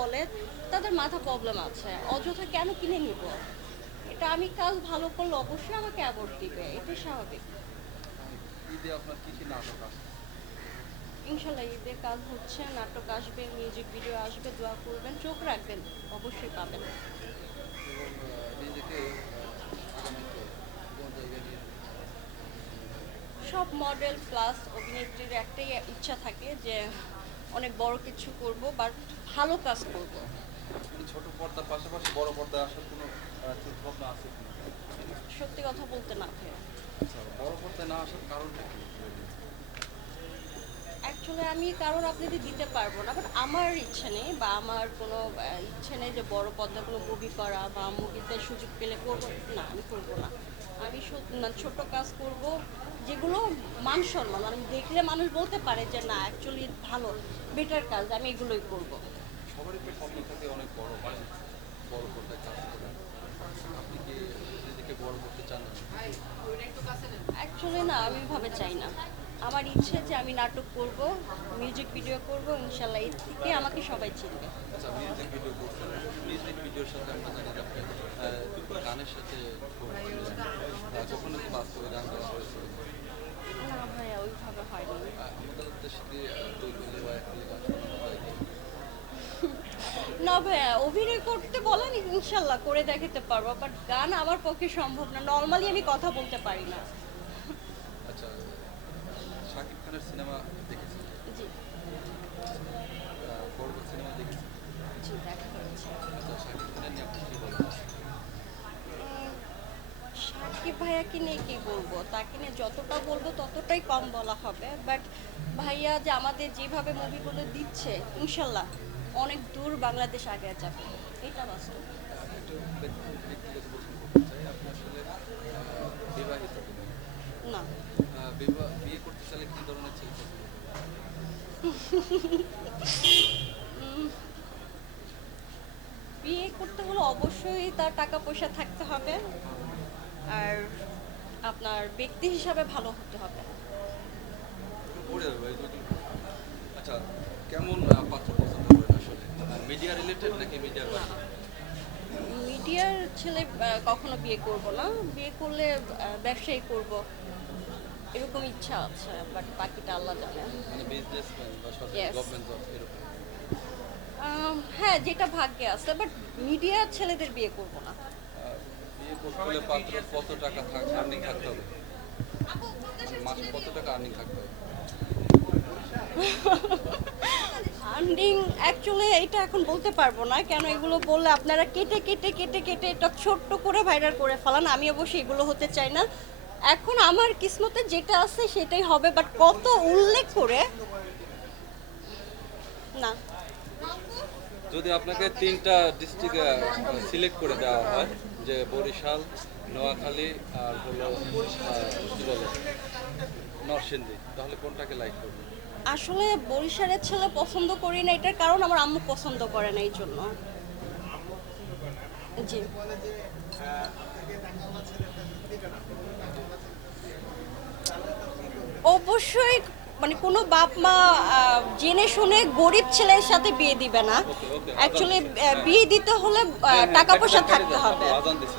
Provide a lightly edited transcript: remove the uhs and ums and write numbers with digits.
বলে তাদের মাথা প্রবলেম আছে, অযথা কেন কিনে নিব? এটা আমি কাজ ভালো করলে অবশ্যই আমাকে অ্যাওয়ার্ড দিবে, এটা স্বাভাবিক। ঈদে আপনার কি কি নাটক আসছে? ইনশাল্লাহ ঈদে কাজ হচ্ছে, নাটক আসবে, মিউজিক ভিডিও আসবে, দোয়া করবেন, চোখ রাখবেন, অবশ্যই পাবেন। এবং নিজেকে আগামীতে কোন জায়গায় নিয়ে সব মডেল প্লাস অভিনেত্রীর একটাই ইচ্ছা থাকে যে অনেক বড় কিছু করব, বাট ভালো কাজ করব। মানে ছোট পর্দার পাশাপাশি বড় পর্দায় আসার কোনো চিন্তাভাবনা আছে কিনা? সত্যি কথা বলতে না ভাইয়া, আচ্ছা, বড় পর্দায় না আসার কারণটা কি? অ্যাকচুয়ালি আমি কারণ আপনাদের দিতে পারবো না, বাট আমার ইচ্ছে নেই বা আমার কোনো ইচ্ছে নেই যে বড় পর্দা কোনো মুভি করা বা মুভিতে সুযোগ পেলে করবো না, আমি করবো না। আমি মানে ছোট কাজ করব যেগুলো মান সম্মান, মানে দেখলে মানুষ বলতে পারে যে না অ্যাকচুয়ালি ভালো, বেটার কাজ, আমি এগুলোই করব। সবারই তো স্বপ্ন থাকে অনেক বড় মানে বড় পর্দায় কাজ করেন। আপনি কি নিজেকে বড় করতে চান না? অ্যাকচুয়ালি না, আমি ভাবে চাই না। আমার ইচ্ছে যে আমি নাটক করব, মিউজিক ভিডিও করব, ইনশাল্লাহ এর থেকে আমাকে সবাই চিনবে। আচ্ছা, মিউজিক ভিডিও করছেন, মিউজিক ভিডিওর সাথে আমরা জানি যে আপনি গানের সাথে কখনো কি বাস্তবে গান গাওয়া হয়েছে? না ভাইয়া, ওইভাবে হয়নি। আমাদের দেশে কি দুই মিলে বা এক মিলে গান শোনানো হয় কি? না ভাইয়া, অভিনয় করতে বলেন, ইনশাল্লাহ করে দেখাতে পারবো, বাট গান আমার পক্ষে সম্ভব না, নর্মালি আমি কথা বলতে পারি না। আচ্ছা, শাকিব খানের সিনেমা দেখেছেন? জি। বরবাদ সিনেমা দেখেছেন? জি, দেখা হয়েছে। আচ্ছা, শাকিব খানের নিয়ে আপনি কি বলেন? সাকিব ভাইয়াকে নিয়ে কি বলবো, তাকে নিয়ে যতটা বলবো ততটাই কম বলা হবে, বাট ভাইয়া যে আমাদের যেভাবে মুভিগুলো দিচ্ছে, ইনশাল্লাহ অনেক দূর বাংলাদেশ আগে যাবে, এটা বাস্তব। একটু ব্যক্তিগত প্রশ্ন করতে চাই, আপনি আসলে বিবাহিত কিনা? না। বিয়ে করতে চাইলে কি ধরনের ছেলে পছন্দ করেন? বিয়ে করতে হলে অবশ্যই তার টাকা পয়সা থাকতে হবে, আর আপনার ব্যক্তি হিসাবে ভালো হতে হবে। পড়ে যাবে ভাই, এগুলো কিন্তু- আচ্ছা, কেমন পাত্র পছন্দ করেন আসলে? মিডিয়া রিলেটেড নাকি মিডিয়ার না, বাইরে? মিডিয়ার ছেলে কখনো বিয়ে করব না, বিয়ে করলে ব্যবসায়ী করব, এরকম ইচ্ছা আছে, বাট বাকিটা আল্লাহ জানে। মানে বিজনেসম্যান বা সরকারি Yes. গভর্নমেন্ট জব এরকম? হ্যাঁ, যেটা ভাগ্যে আছে, বাট মিডিয়ার ছেলেদের বিয়ে করব না। বিয়ে করতে হলে পাত্র কত টাকা আর্নিং থাকতে হবে? মানে মাসে কত টাকা আর্নিং থাকতে হবে? ফান্ডিং অ্যাকচুয়ালি এটা এখন বলতে পারবো না, কেন এগুলো বললে আপনারা কেটে কেটে কেটে কেটে এটা ছোট্ট করে ভাইরাল করে ফেলান, আমি অবশ্যই এগুলো হতে চাই না। এখন আমার কিসমতে যেটা আছে সেটাই হবে, বাট কত উল্লেখ করে না। যদি আপনাকে তিনটা ডিস্ট্রিক্ট সিলেক্ট করে দেওয়া হয়, যে বরিশাল, নোয়াখালী আর হলো কি বলে নরসিংদী, তাহলে কোনটাকে লাইক করবেন? আসলে বরিশালের ছেলে পছন্দ করি না, এটার কারণ আমার আম্মু পছন্দ করে না, এই জন্য। জি। অবশ্যই, মানে কোনো বাপ মা জেনে শুনে গরিব ছেলের সাথে বিয়ে দিবে না। ওকে ওকে, আজান অ্যাকচুয়ালি দিছে। হ্যাঁ বিয়ে দিতে হলে হ্যাঁ, টাকা একটা পয়সা কেটে থাকতে দেন, হবে। আজান দিছে।